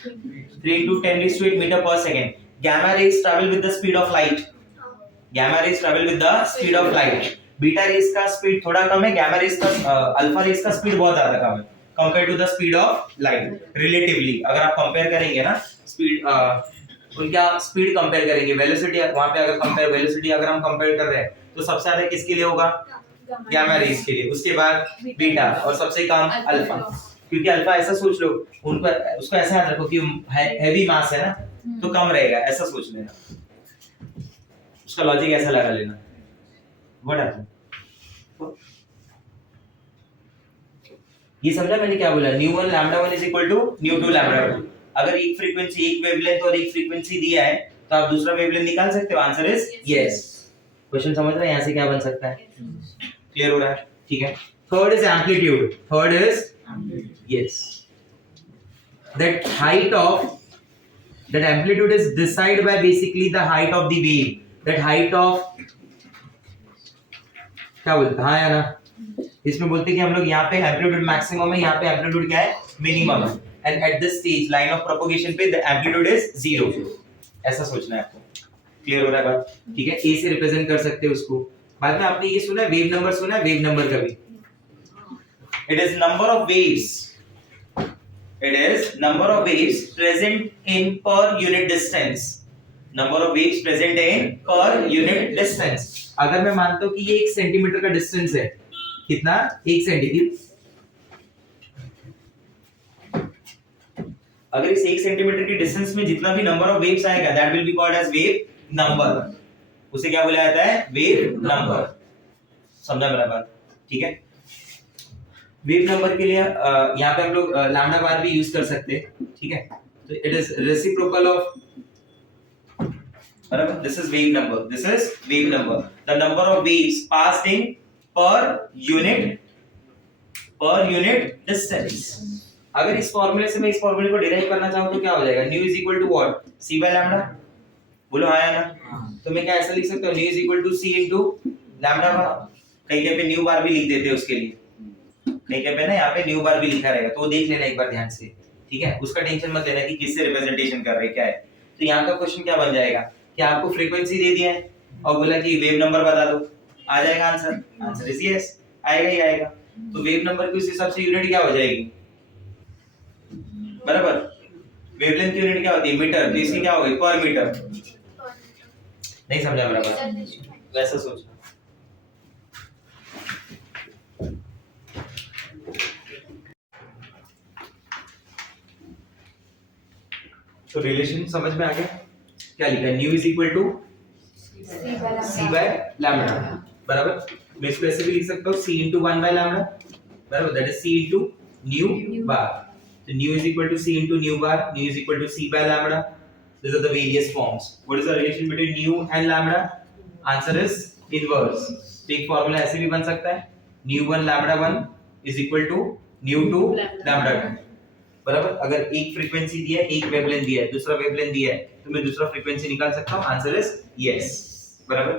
3 × 10⁸ metre per second. gamma rays travel with the speed of light. gamma rays travel with the speed of light. Beta rays का speed थोड़ा कम है, gamma rays का alpha rays का speed बहुत ज्यादा कम है compare to the speed of light. Relatively अगर आप कंपेयर करेंगे ना स्पीड, उनका स्पीड कंपेयर करेंगे, वेलोसिटी वहां पे अगर कंपेयर, वेलोसिटी अगर हम कंपेयर कर रहे हैं तो सबसे ज्यादा किसके लिए होगा? गामा रेस के लिए. उसके बाद बीटा और सबसे कम अल्फा. क्योंकि अल्फा ऐसा सोच लो, उन पर उसको ऐसा याद रखो कि हैवी मास है ना, तो कम रहेगा, ऐसा सोच लेना. उसका लॉजिक ऐसा लगा लेना. What happened? ये समझा मैंने क्या बोला? न्यू1 λ1 इज इक्वल टू न्यू2 λ2. अगर एक फ्रीक्वेंसी, एक वेवलेंथ और एक फ्रीक्वेंसी दिया है तो आप दूसरा वेवलेंथ निकाल सकते हो. Answer is yes. क्वेश्चन समझ रहे हैं? यहां से क्या बन सकता है? क्लियर हो रहा है? ठीक है. Third is amplitude. Third is yes, that height of that amplitude is decided by basically the height of the wave. that height of क्या बोलते हैं? हाँ या ना? इसमें बोलते हैं कि हम लोग यहाँ पे एम्पलीट्यूड मैक्सिमम है, यहाँ पे एम्पलीट्यूड क्या है? मिनिमम है. And at this stage line of propagation पे द एम्पलीट्यूड इज 0. ऐसा सोचना है आपको. क्लियर हो रहा है बात? ठीक है. ए से रिप्रेजेंट कर सकते हो उसको. बाद में आपने ये सुना है वेव नंबर, सुना है वेव नंबर कभी? It is number of waves, it is number of waves present in per unit distance, number of waves present in per unit distance. अगर मैं मानता हूं कि ये 1 सेंटीमीटर का डिस्टेंस है, कितना? 1 सेंटीमीटर। अगर इस 1 सेंटीमीटर की डिस्टेंस में जितना भी नंबर ऑफ वेव्स आएगा, that will be called as wave number. उसे क्या बोला जाता है? Wave number. समझा मेरा बात? ठीक है। वेव नंबर के लिए यहाँ पे हम लोग लैम्डा बार भी यूज कर सकते हैं, ठीक है। तो इट इज रेसिप्रोकल ऑफ, बराबर, this is wave number, this is wave number, the number of waves passed in per unit distance. अगर इस फॉर्मूले से मैं इस फॉर्मूले को डिराइव करना चाहूं तो क्या हो जाएगा? Nu is equal to what? C by lambda. बोलो हाँ या ना? तो मैं क्या ऐसा लिख सकता हूं? Nu is equal to c into lambda bar. कहीं पे न्यू बार भी लिख देते हैं उसके लिए, नहीं क्या पे ना यहाँ पे न्यू बार भी लिखा रहेगा, तो वो देख लेना एक बार ध्यान से, ठीक है। उसका टेंशन मत लेना कि किससे रिप्रेजेंटेशन कर रहे क्या है। तो यहाँ का क्वेश्चन क्या बन जाएगा कि आपको फ्रीक्वेंसी दे दिया है और बोला कि वेव नंबर बता दो, आ जाएगा आंसर। आंसर इज यस, आएगा ही आएगा। तो वेव नंबर की उस हिसाब से यूनिट क्या हो जाएगी? बराबर, वेवलेंथ की यूनिट क्या होती है? मीटर, तो इसकी क्या होगी? पर मीटर। नहीं समझा मेरा बात? वैसा सोचना। तो रिलेशन समझ में आ गया? क्या लिखा है? Nu is equal to c by lambda, बराबर। मैं इसको ऐसे भी लिख सकता हूँ, सी इनटू 1 बाय लैम्डा, बराबर, that is c into nu bar. तो nu is equal to c into nu bar, nu is equal to c by lambda. These are the various forms. What is the relation between nu and lambda? Answer is inverse. तो एक formula ऐसे भी बन सकता है, nu1 lambda 1 is equal to nu2 lambda 2, बराबर। अगर एक फ्रीक्वेंसी दिया है, एक वेवलेंथ दिया है, दूसरा वेवलेंथ दिया है, तो मैं दूसरा फ्रीक्वेंसी निकाल सकता हूं। आंसर इज यस, बराबर।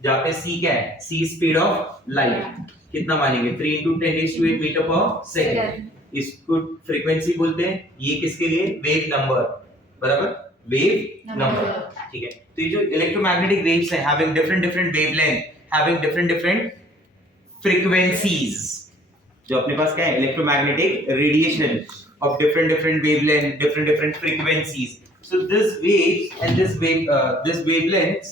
जहां पे c क्या है? c speed of light. कितना मानेंगे? 3 × 10⁸ मीटर पर सेकंड। इसको फ्रीक्वेंसी बोलते हैं। ये किसके लिए? वेव नंबर, बराबर, वेव नंबर, ठीक है। तो ये जो इलेक्ट्रोमैग्नेटिक वेव्स हैं, having different wavelength, having different frequencies, जो अपने पास क्या है? Electromagnetic radiation of different wavelength, different frequencies. So this waves and this wavelengths,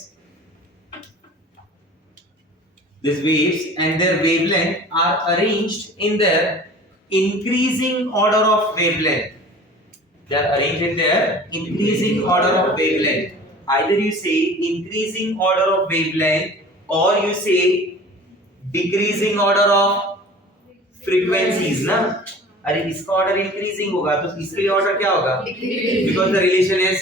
these waves and their wavelength are arranged in their increasing order of wavelength. They are arranged in their increasing order of wavelength. Either you say increasing order of wavelength or you say decreasing order of frequencies, ना? अरे इसका order increasing होगा तो इसके लिए order क्या होगा? Because the relation is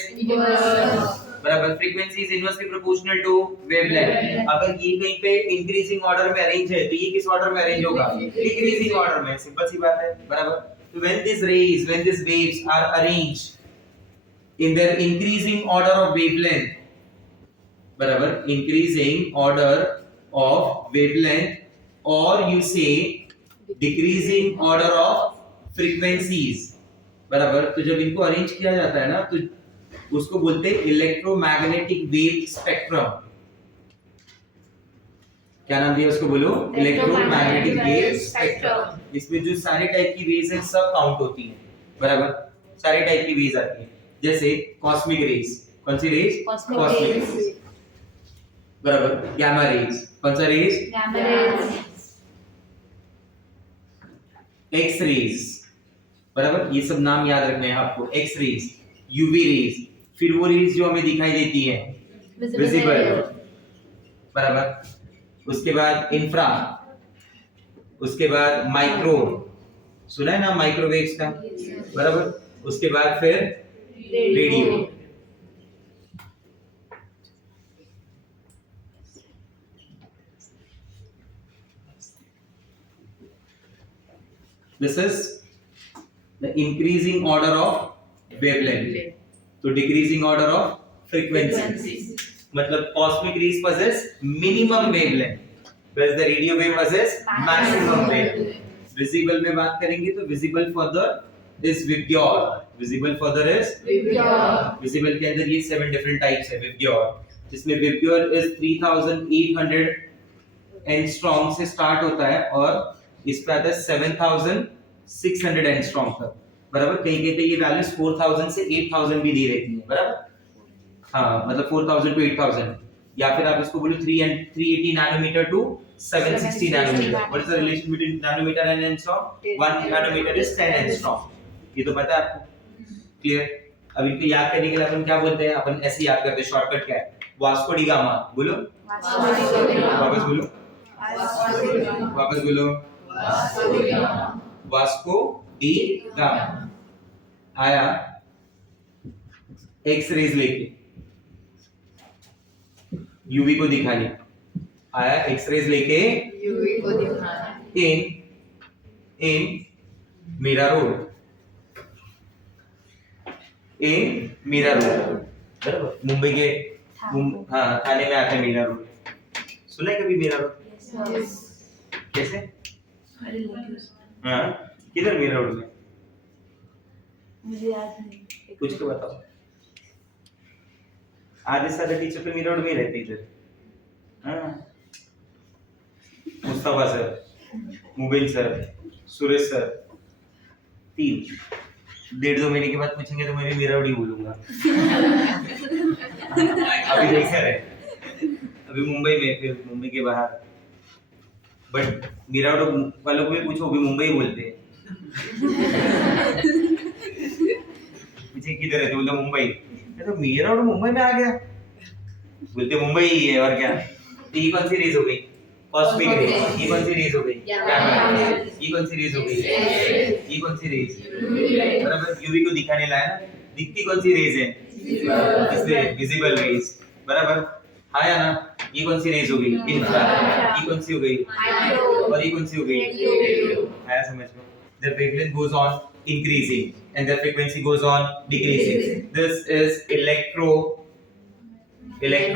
बराबर, frequency is inversely proportional to wavelength. अगर ये कहीं पे इंक्रीजिंग ऑर्डर में अरेंज है तो ये किस ऑर्डर में अरेंज होगा? डिक्रीजिंग ऑर्डर में। सिंपल सी बात है, बराबर। तो when these waves are arranged in their increasing order of wavelength, बराबर, increasing order of wavelength, or you say decreasing order of frequencies, बराबर। तो जब इनको अरेंज किया जाता है ना, तो उसको बोलते हैं इलेक्ट्रोमैग्नेटिक वेव स्पेक्ट्रम। क्या नाम दिया उसको? बोलो, इलेक्ट्रोमैग्नेटिक वेव स्पेक्ट्रम। इसमें जो सारे टाइप की वेव्स हैं सब काउंट होती हैं, बराबर। सारे टाइप की वेव्स आती हैं, जैसे कॉस्मिक रेज। कौन सी रेज? कॉस्मिक रेज, बराबर। Gamma rays. कौन सा rays? Gamma rays. X rays, बराबर। ये सब नाम याद रखने हैं आपको। एक्स रेज, यूवी रेज, फिर वो रेज जो हमें दिखाई देती है विजिबल, बराबर। उसके बाद इंफ्रा, उसके बाद माइक्रो, सुना है ना माइक्रोवेव्स का, बराबर। उसके बाद फिर radio. This is the increasing order of wavelength. तो decreasing order of frequency. मतलब cosmic rays possess minimum wavelength, whereas the radio wave possess maximum wavelength. Visible में बात करेंगे तो visible further is Vibgyor. Visible further is Vibgyor. Visible के अंदर ये 7 different types है Vibgyor, जिसमें Vibgyor is 3800 एंगस्ट्रॉम से स्टार्ट होता है और इस पे आता है 7600 एंगस्ट्रॉम तक, बराबर। कहीं कहते ये वैल्यूज 4000 से 8000 भी दी रहती है, बराबर। हाँ, मतलब 4000 टू 8000, या फिर आप इसको बोलो 380 nanometre to 760 nanometre. What is the relation between nanometre and angstrom? 1 nanometre is 10 angstrom. ये तो पता है आपको, क्लियर। अब इनको याद करने के लिए अपन क्या बोलते हैं? अपन ऐसे याद करते हैं, शॉर्टकट क्या है? Vasco D gamma. बोलो, वापस बोलो, वापस बोलो, वास्को डी गामा आया एक्स रेज लेके, यूवी को दिखाने आया, एक्स रेज लेके यूवी को दिखाना इन मीरा रोड, इन मीरा रोड, बराबर। मुंबई के हाँ थाने में आता है मीरा रोड। सुना है कभी मीरा रोड? कैसे? हाँ, किधर मीरा रोड में? मुझे याद नहीं, कुछ तो बताओ। आधे सारे टीचर तो मीरा रोड में ही रहते इधर। हाँ, मुस्तफा सर, मुबीन सर, सुरेश सर, 1.5-2 महीने के बाद पूछेंगे तो मैं भी मीरा रोड ही बोलूंगा। अभी नहीं सर है, अभी मुंबई में, फिर मुंबई के बाहर। बट मीरा रोड वालों को भी पूछो, भी मुंबई बोलते हैं। पूछे किधर रहते, बोलते मुंबई। तो मीरा रोड मुंबई में आ गया, बोलते मुंबई ही है और क्या। तो ये कौन सी रेज हो गई? Cosmic rays. ये कौन सी रेज हो गई? ये कौन सी रेज हो गई? ये कौन सी रेज? बराबर, यूवी को दिखाने लाया ना। दिखती कौन सी रेज है? इसलिए विजिबल रेज, बराबर। हाँ या ना? ये कौन सी रेज हो गई? इंफ्रा। ये कौन सी हो गई? और ये कौन सी हो गई? आया समझ में? The wavelength goes on increasing and the frequency goes on decreasing. This is electromagnetic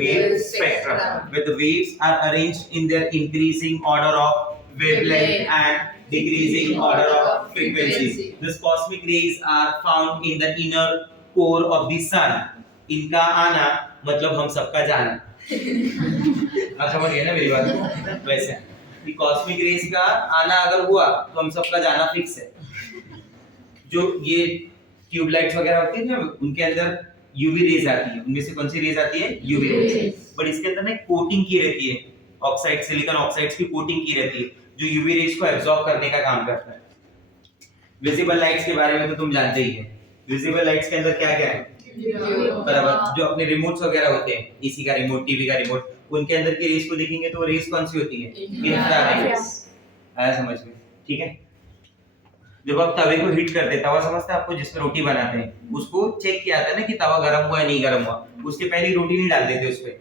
wave spectrum, where the waves are arranged in their increasing order of wavelength and decreasing order of frequency. These cosmic rays are found in the inner core of the sun. इनका आना मतलब हम सबका जाना। आप समझ गए ना मेरी बात? वैसे कि कॉस्मिक रेज का आना अगर हुआ तो हम सबका जाना फिक्स है। जो ये ट्यूबलाइट्स वगैरह होती है ना, उनके अंदर यूवी रेज आती है। उनमें से कौन सी रेज आती है? UV rays. बट इसके अंदर ना कोटिंग की रहती है, ऑक्साइड, सिलिकॉन ऑक्साइड्स की कोटिंग की रहती है, जो यूवी रेज को एब्जॉर्ब करने का काम करता है। विजिबल लाइट्स के बारे में तो तुम जानते ही है। विजिबल लाइट्स के अंदर क्या क्या है? बराबर, जो अपने रिमोट्स वगैरह होते हैं, एसी का रिमोट, टीवी का रिमोट, उनके अंदर की रेज को देखेंगे तो रेज कौन सी होती है? इंफ्रारेड। आया समझ में? ठीक है। जब आप तवे को हीट करते हैं, तवा समझते हैं आपको, जिसमें रोटी बनाते हैं, उसको चेक किया जाता है ना कि तवा गर्म हुआ है नहीं गर्म हुआ, उसके पहले ही रोटी नहीं डाल देते उस पे।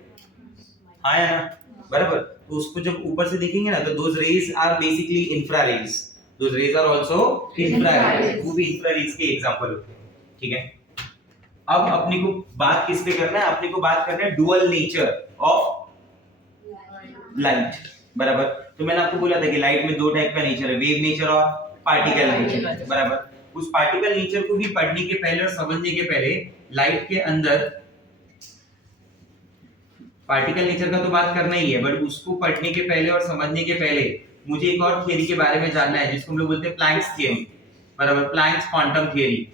हाँ या ना? बराबर। तो उसको जब ऊपर से देखेंगे ना, तो those rays are basically infrared. Those rays are also infrared. वो भी इंफ्रारेज के एग्जांपल होते हैं। ठीक है। अब अपने को बात किस पे करना है? अपने को बात करना है डुअल नेचर ऑफ लाइट, बराबर। तो मैंने आपको बोला था कि लाइट में 2 टाइप का नेचर है, वेव नेचर और पार्टिकल नेचर, बराबर। उस पार्टिकल नेचर को भी पढ़ने के पहले और समझने के पहले लाइट के अंदर पार्टिकल नेचर का तो बात करना ही है, बट उसको पढ़ने के पहले और समझने के पहले मुझे एक और थ्योरी के बारे में जानना है, जिसको हम लोग बोलते हैं प्लैंक्स थ्योरी, बराबर। Planck's quantum theory.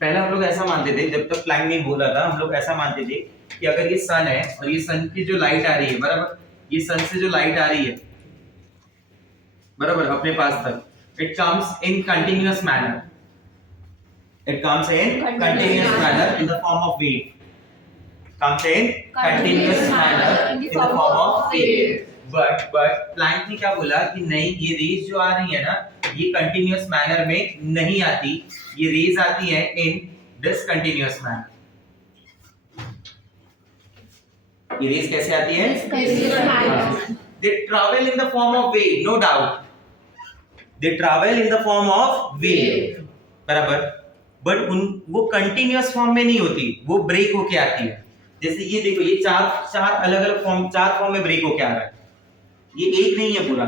पहले हम लोग ऐसा मानते थे, जब तक प्लैंक नहीं बोला था, हम लोग ऐसा मानते थे कि अगर ये सन है और ये सन की जो लाइट आ रही है, बराबर, ये सन से जो लाइट आ रही है, बराबर, अपने पास तक, it comes in continuous manner, it comes in continuous manner in the form of wave, comes in continuous manner in the form of wave. But Planck ने क्या बोला कि नहीं, ये रेज जो आ रही है ना, ये कंटिन्यूअस मैनर में नहीं आती, ये रेज आती है इन डिसकंटिन्यूअस मैनर। ये रेज कैसे आती है? They travel in the form of wave, no doubt. They travel in the form of wave, बराबर। बट वो कंटिन्यूअस फॉर्म में नहीं होती, वो ब्रेक होके आती है। जैसे ये देखो, ये चार अलग अलग फॉर्म, 4 फॉर्म में ब्रेक होके आ रहा है, ये एक नहीं है पूरा,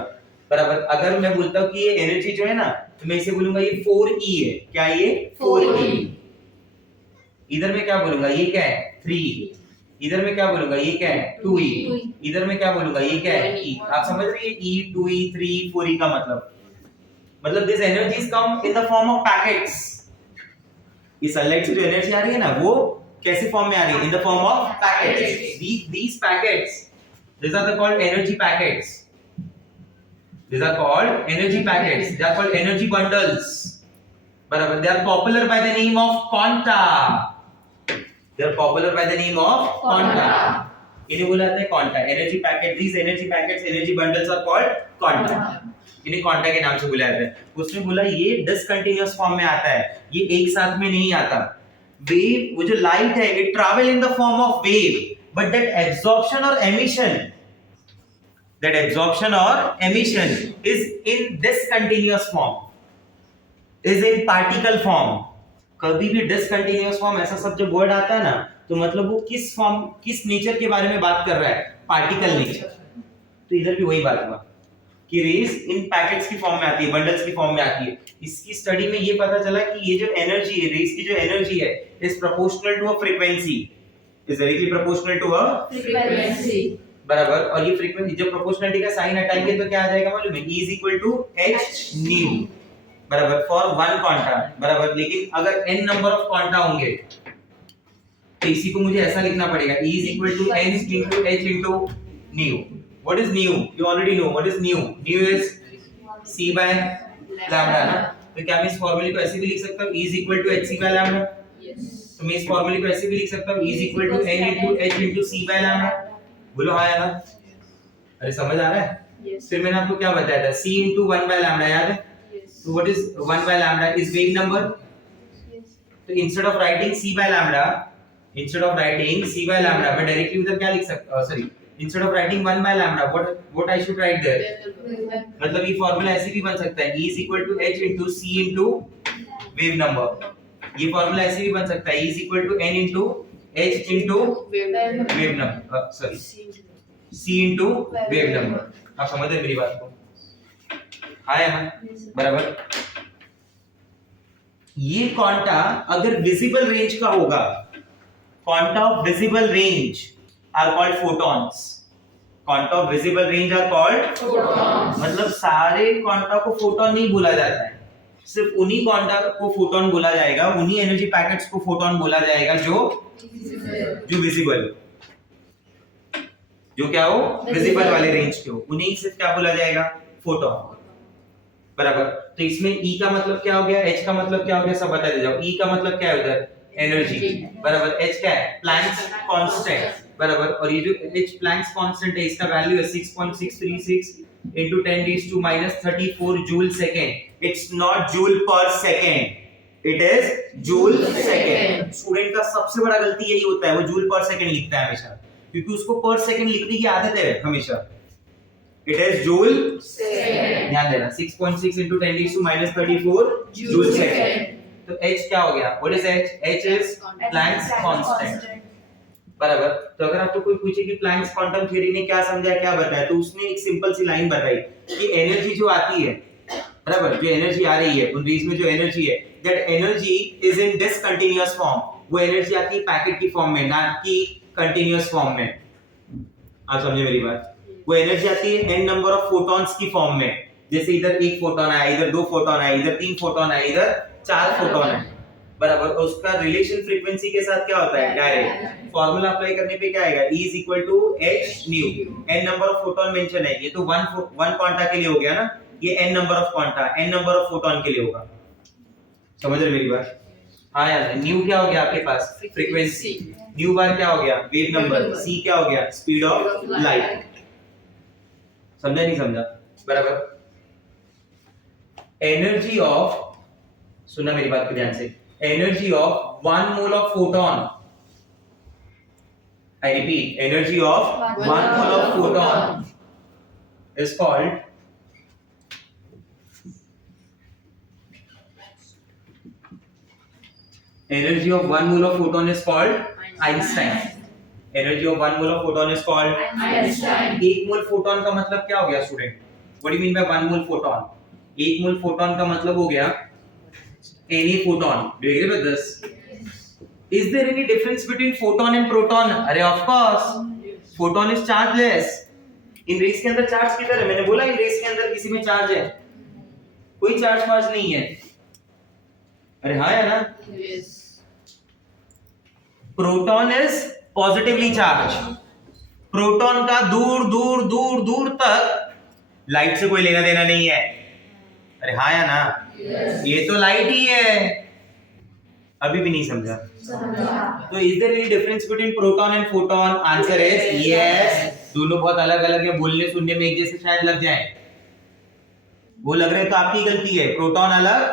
बराबर। अगर मैं बोलता हूं कि ये एनर्जी जो है ना, तो मैं इसे बोलूंगा ये 4e है। क्या ये? 4e। इधर में क्या बोलूंगा? ये क्या है? 3, इधर में क्या बोलूंगा ये क्या है 2e, इधर में क्या बोलूंगा ये क्या है e। आप समझ रहे हैं e 2e 3 4e का मतलब this energies come in the form of packets. इस सनलाइट से जो एनर्जी आ रही है ना वो कैसे फॉर्म में आ रही है in the form of packets. these packets, these are called energy packets, these are called energy packets, they are called energy bundles, बराबर। they are popular by the name of quanta, they are popular by the name of quanta, इन्हें बोला जाता है quanta energy packet. these energy packets, energy bundles are called quanta, इन्हें quanta के नाम से बुलाया जाता है। उसने बोला ये डिसकंटीन्यूअस फॉर्म में आता है, ये एक साथ में नहीं आता। वेव, वो जो लाइट है it travel in the form of wave, but that absorption और emission is in discontinuous form, is in particle form। कभी भी discontinuous form ऐसा सब जब वर्ड आता है ना तो मतलब वो किस फॉर्म किस नेचर के बारे में बात कर रहा है, पार्टिकल नेचर। तो इधर भी वही बात हुआ कि रेज इन पैकेट्स की फॉर्म में आती है, बंडल्स की फॉर्म में आती है। इसकी स्टडी में ये पता चला कि ये जो एनर्जी है, रेज की जो एनर्जी है is proportional to a frequency, is directly proportional to a frequency, बराबर। और ये फ्रीक्वेंसी जब प्रोपोर्शनलिटी का साइन हटाएंगे तो क्या आ जाएगा मालूम है, E is equal to h nu, बराबर, फॉर वन क्वांटा, बराबर। लेकिन अगर n नंबर ऑफ क्वांटा होंगे तो इसी को मुझे ऐसा लिखना पड़ेगा, E is equal to n into h into nu। What is nu? You already know what is nu. Nu is c by lambda ना। तो क्या मैं इस फॉर्मूले को ऐसे भी लिख सकता हूँ, E is equal to hc by lambda। तो मैं इस फॉर्मूले को ऐसे भी लिख सकता हूँ, E is equal to n into h into c by lambda। बोलो हाँ या ना? अरे समझ आ रहा है? फिर मैंने आपको क्या बताया था, c into 1 by lambda याद है? तो what is 1 by lambda is wave number। तो instead of writing c by lambda, मैं डायरेक्टली उधर क्या लिख सकता हूँ, sorry, instead of writing 1 by lambda, what I should write there? मतलब ये फॉर्मूला ऐसे भी बन सकता है, E is equal to h into c into wave number। ये फॉर्मूला ऐसे भी बन सकता है, E is equal to n into h into wave number, sorry, c into wave number। आप समझ रहे मेरी बात को? हाँ या ना? बराबर। ये क्वांटा अगर विजिबल रेंज का होगा, quanta of visible range are called photons, quanta of visible range are called photons। मतलब सारे क्वांटा को फोटोन नहीं बोला जाता है, सिर्फ उन्हीं क्वांटा को फोटोन बोला जाएगा, उन्हीं एनर्जी पैकेट्स को फोटोन बोला जाएगा जो विजिबल, जो क्या हो, विजिबल वाले रेंज के हो, उन्हीं सिर्फ क्या बोला जाएगा, फोटोन, बराबर। तो इसमें E का मतलब क्या हो गया, H का मतलब क्या हो गया, सब बता दे जाओ। E का मतलब क्या है उधर, एनर्जी, बराबर। H क्या है, प्लैंक्स कांस्टेंट, बराबर। और ये जो H प्लैंक्स कांस्टेंट है इसका वैल्यू है 6.636 into 10 raised to minus 34 joule second. It's not joule पर second, it is joule second. Student का सबसे बड़ा गलती यही होता है, वो जूल पर सेकंड लिखता है हमेशा, क्योंकि उसको पर सेकंड लिखने की आदत है हमेशा। इट इज जूल सेकंड, ध्यान देना, 6.6 into 10 raised to minus 34 joule second. तो H क्या हो गया, what is H? H is Planck's constant, बराबर। तो अगर आपको कोई पूछे कि प्लैंक्स क्वांटम थ्योरी ने क्या समझाया, क्या बताया, तो उसने एक सिंपल सी लाइन बताई कि एनर्जी जो आती है, बराबर, जो एनर्जी आ रही है उन रेज में जो एनर्जी है, that energy is in discontinuous form. वो एनर्जी आती है पैकेट की फॉर्म में, ना कि कंटीन्यूअस फॉर्म में। आप समझे मेरी बात? वो एनर्जी आती है n नंबर ऑफ फोटॉन्स की फॉर्म में, जैसे इधर एक फोटोन आया, इधर दो फोटोन आया, इधर तीन फोटोन आया, इधर चार फोटोन है, बराबर। और उसका रिलेशन फ्रीक्वेंसी के साथ क्या होता है, डायरेक्ट। फार्मूला अप्लाई करने पे क्या आएगा, E is equal to h nu। n number of photon mention है, ये तो वन क्वांटा के लिए हो गया ना, ये n number of quanta, n number of photon के लिए होगा। समझ रहे मेरी बात? हाँ यार, न्यू क्या हो गया आपके पास, फ्रीक्वेंसी, न्यू बार क्या हो गया, वेव नंबर, c क्या हो गया, स्पीड ऑफ लाइट। समझा नहीं समझा, बराबर। एनर्जी ऑफ, सुनना मेरी बात को ध्यान से, energy of 1 mole of photon, I repeat, energy of 1 mole of photon is called energy of 1 mole of photon is called Einstein। Energy of 1 mole of photon is called Einstein। 1 mole photon का मतलब क्या हो गया student? What do you mean by 1 mole photon? 1 mole photon का मतलब हो गया any photon। Do you agree with this? Is there any difference between photon and proton? अरे of course, photon is chargeless. इन रेस के अंदर charge किधर है? मैंने बोला इन रेस के अंदर किसी में चार्ज है? कोई चार्ज फार्ज नहीं है. अरे हाँ है ना? Yes. Proton is positively charge. Proton का दूर दूर दूर दूर तक लाइट से कोई लेना देना नहीं है. अरे हाँ या ना? Yes. ये तो लाइट ही है. अभी भी नहीं समझा? तो is there any difference between proton and photon? Answer is yes. दोनों बहुत अलग अलग है, बोलने सुनने में एक जैसे शायद लग जाए. वो लग रहे हैं तो आपकी गलती है. प्रोटॉन अलग,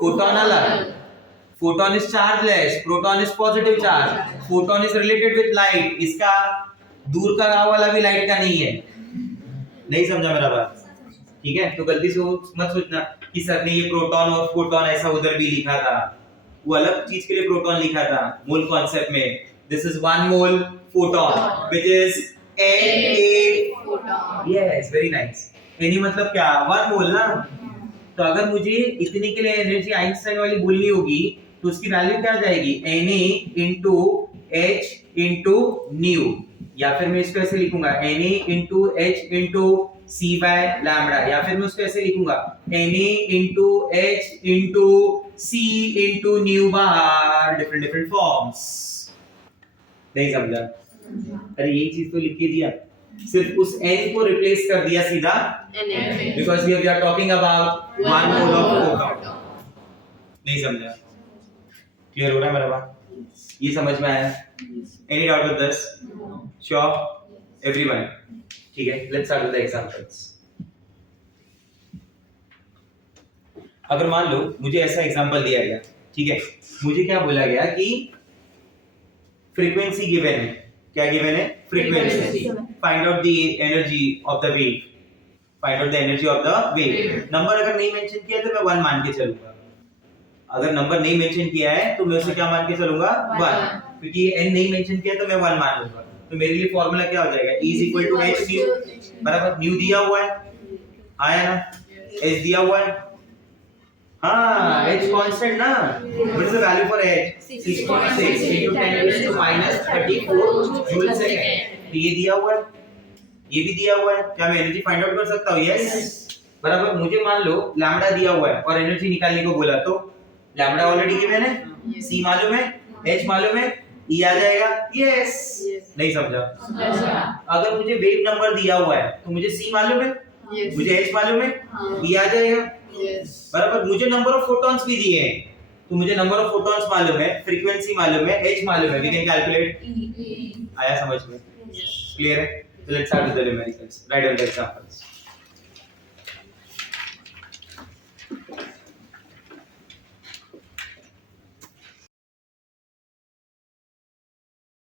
फोटॉन अलग. Photon is chargeless, proton is positive charge. Photon is related with light. इसका दूर का गांव वाला भी लाइट का नहीं है. नहीं समझा मेरा बात? ठीक है, तो गलती से मत सोचना कि सर ने ये प्रोटॉन और फोटॉन ऐसा उधर भी लिखा था. वो अलग चीज के लिए प्रोटॉन लिखा था मोल कॉन्सेप्ट में. This is 1 mole photon which is Na. Photon. Yes, very nice. Na मतलब क्या? 1 मोल ना. तो अगर मुझे इतने के लिए एनर्जी आइंस्टाइन वाली बोलनी होगी तो उसकी वैल्यू क्या आ जाएगी? Na into h into nu. या फिर मैं इसको ऐसे लिखूंगा Na into h into c by lambda. या फिर मैं उसको ऐसे लिखूंगा Na into h into c into nu by different forms. नहीं समझा? अरे ये चीज तो लिख के दिया, सिर्फ उस n को रिप्लेस कर दिया सीधा, because we are talking about 1 mole of photon. नहीं समझा? क्लियर हो रहा है मेरा बात? ये समझ में आया? Any doubt with this? Sure, everyone. ठीक है, let's start with the examples. अगर मान लो मुझे ऐसा एग्जांपल दिया गया, ठीक है, मुझे क्या बोला गया कि फ्रीक्वेंसी गिवन है. क्या गिवन है? Frequency. Find out the energy of the wave. Find out the energy of the wave. Number अगर नहीं मेंशन किया तो मैं 1 मान के चलूंगा. अगर नंबर नहीं मेंशन किया है तो मैं उसे क्या मान के चलूंगा? 1. क्योंकि n नहीं मेंशन किया तो मैं 1 मान लूंगा. तो मेरे लिए फार्मूला क्या हो जाएगा? E equal to h nu. बराबर, न्यू दिया हुआ है, आया ना? h दिया हुआ है. हाँ, h कांस्टेंट ना. What is the value for h? 6.6 into 10 raised to minus 34 joule second. तो ये दिया हुआ है, ये भी दिया हुआ है. क्या मैं एनर्जी फाइंड आउट कर सकता हूँ? यस. बराबर. मुझे मान लो लैम्डा दिया हुआ है और एनर्जी निकालने को बोला तो लैम्डा ऑलरेडी गिवन है, c मालूम है, h मालूम है, e आ जाएगा. यस. नहीं समझा? अगर मुझे वेव नंबर दिया हुआ है तो मुझे c मालूम है, मुझे h मालूम है, e आ जाएगा. बराबर. मुझे नंबर ऑफ फोटॉन्स भी दिए हैं तो मुझे नंबर ऑफ फोटॉन्स मालूम है, फ्रीक्वेंसी मालूम है, h मालूम है. We can calculate. आया समझ में? क्लियर है? So let's start with the numericals. Write down the examples.